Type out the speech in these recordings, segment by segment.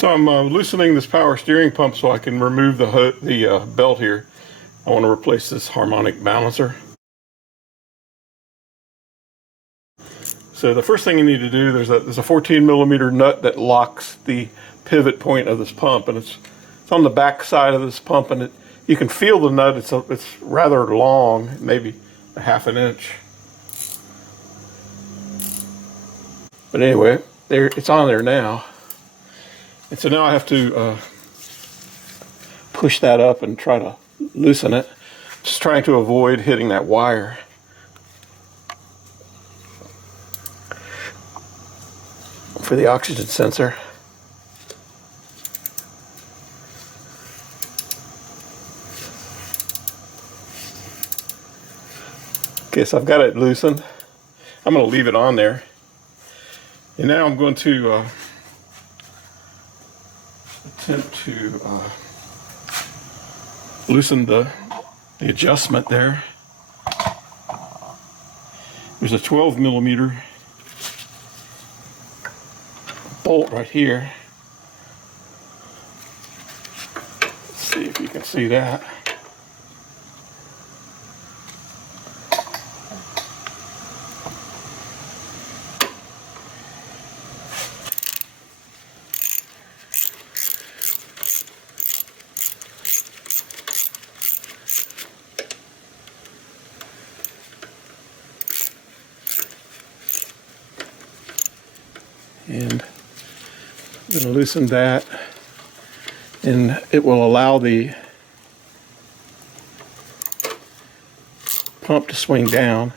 So I'm loosening this power steering pump so I can remove the belt here. I want to replace this harmonic balancer. So the first thing you need to do, there's a 14 millimeter nut that locks the pivot point of this pump, and it's on the back side of this pump, and you can feel the nut. It's rather long, maybe a ½ an inch. But anyway, it's on there now. And so now I have to push that up and try to loosen it. Just trying to avoid hitting that wire. For the oxygen sensor. Okay, so I've got it loosened. I'm going to leave it on there. And now I'm going to attempt to loosen the adjustment there. There's a 12 millimeter bolt right here. Let's see if you can see that. And I'm going to loosen that, and it will allow the pump to swing down.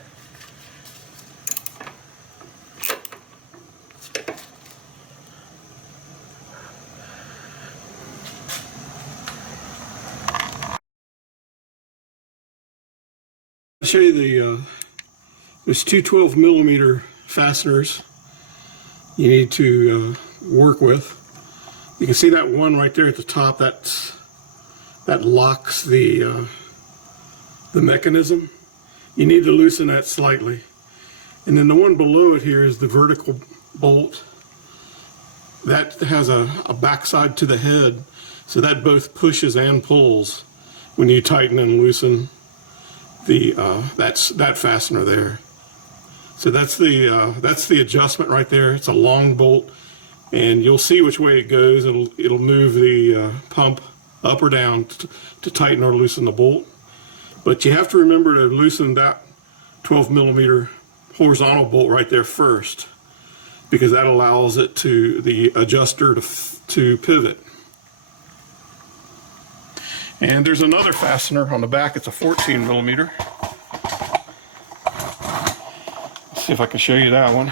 I'll show you there's two 12 millimeter fasteners you need to work with. You can see that one right there at the top. That locks the mechanism. You need to loosen that slightly. And then the one below it here is the vertical bolt. That has a backside to the head, so that both pushes and pulls when you tighten and loosen that fastener there. So that's the adjustment right there. It's a long bolt, and you'll see which way it goes. It'll move the pump up or down to tighten or loosen the bolt. But you have to remember to loosen that 12 millimeter horizontal bolt right there first, because that allows the adjuster to pivot. And there's another fastener on the back. It's a 14 millimeter. See if I can show you that one.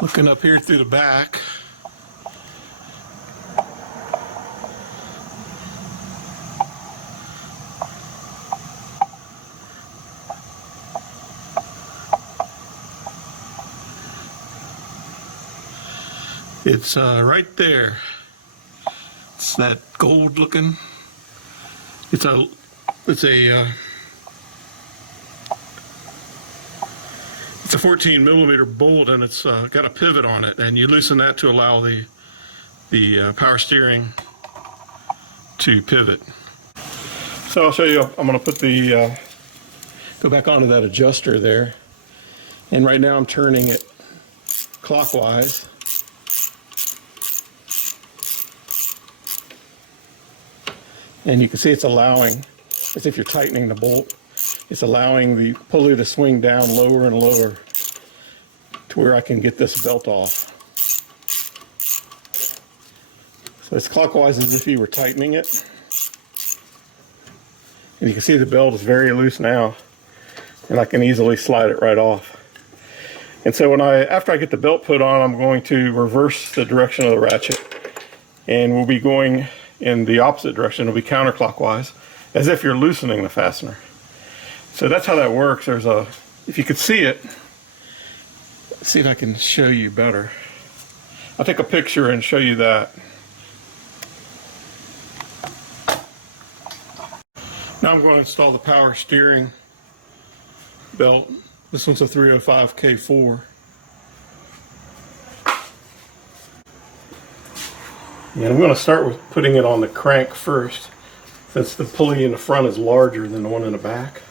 Looking up here through the back, it's right there. It's that gold looking. It's a 14 millimeter bolt, and it's got a pivot on it, and you loosen that to allow the power steering to pivot. So I'll show you. I'm going to put go back onto that adjuster there, and right now I'm turning it clockwise. And you can see it's allowing, as if you're tightening the bolt, it's allowing the pulley to swing down lower and lower to where I can get this belt off. So it's clockwise as if you were tightening it. And you can see the belt is very loose now, and I can easily slide it right off. And so after I get the belt put on, I'm going to reverse the direction of the ratchet, and we'll be going in the opposite direction. It'll be counterclockwise, as if you're loosening the fastener. So that's how that works. If you could see it, let's see if I can show you better. I'll take a picture and show you that. Now I'm going to install the power steering belt. This one's a 305 K4. And I'm going to start with putting it on the crank first, since the pulley in the front is larger than the one in the back.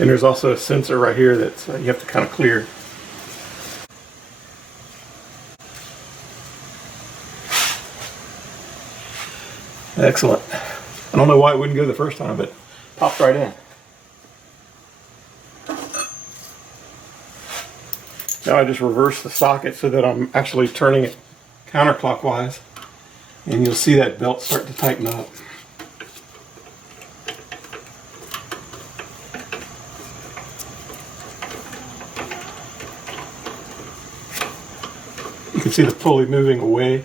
And there's also a sensor right here that you have to kind of clear. Excellent. I don't know why it wouldn't go the first time, but it popped right in. Now I just reverse the socket so that I'm actually turning it counterclockwise, and you'll see that belt start to tighten up. You can see the pulley moving away.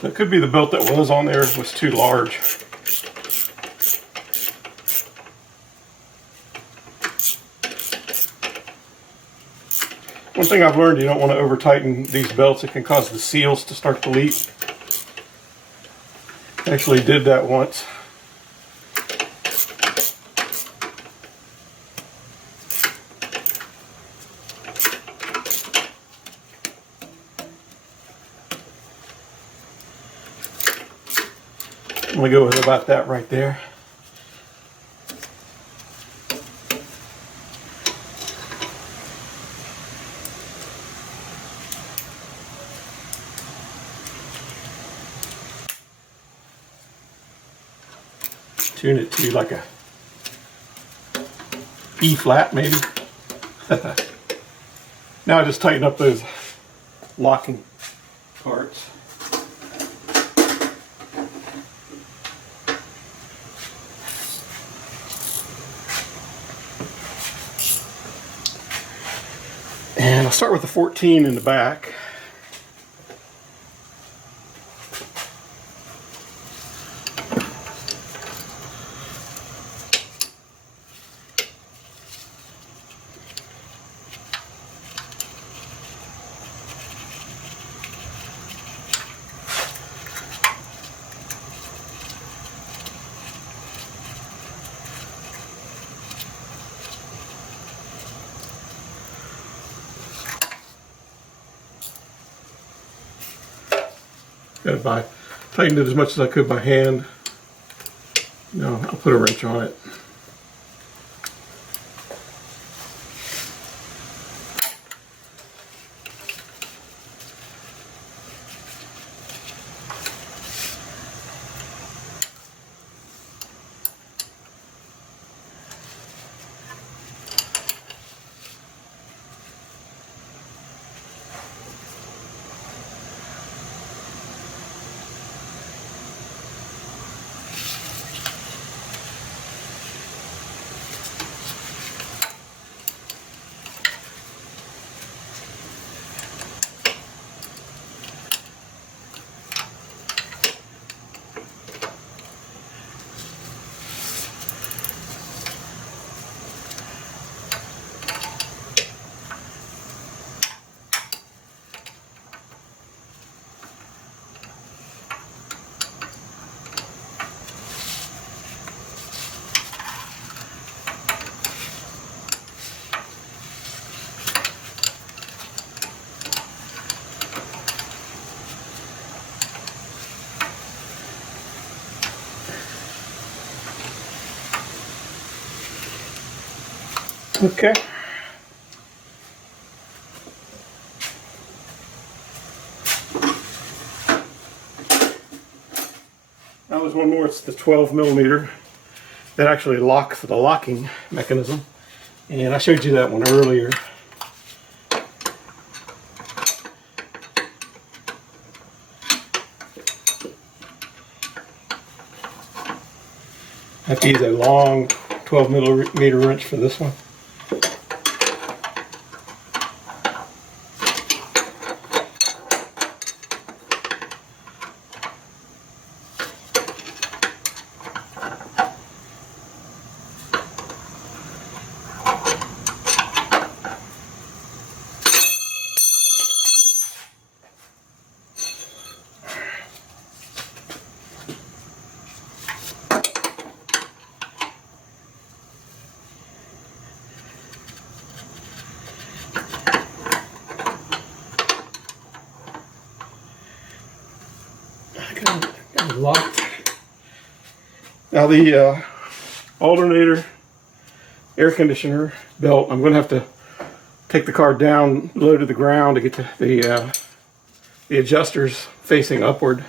So it could be the belt that was on there was too large. One thing I've learned, you don't want to over tighten these belts. It can cause the seals to start to leak. I actually did that once. I'm going to go with about that right there. Tune it to like a E flat maybe. Now I just tighten up those locking parts. And I'll start with the 14 in the back. Tightened it as much as I could by hand. No, I'll put a wrench on it. Okay. Now there's one more. It's the 12mm that actually locks the locking mechanism, and I showed you that one earlier. I have to use a long 12mm wrench for this one. Locked. Now the alternator air conditioner belt, I'm going to have to take the car down low to the ground to get to the adjusters facing upward.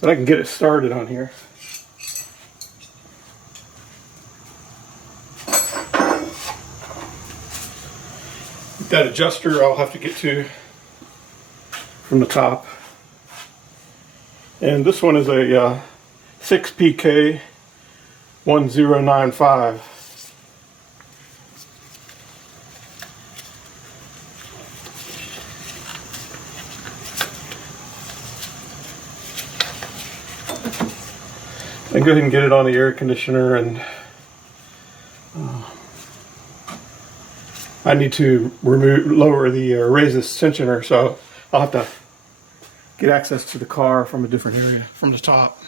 But I can get it started on here. That adjuster I'll have to get to from the top. And this one is a 6PK 1095. And go ahead and get it on the air conditioner, and I need to lower the raise this tensioner, so I'll have to get access to the car from a different area, from the top.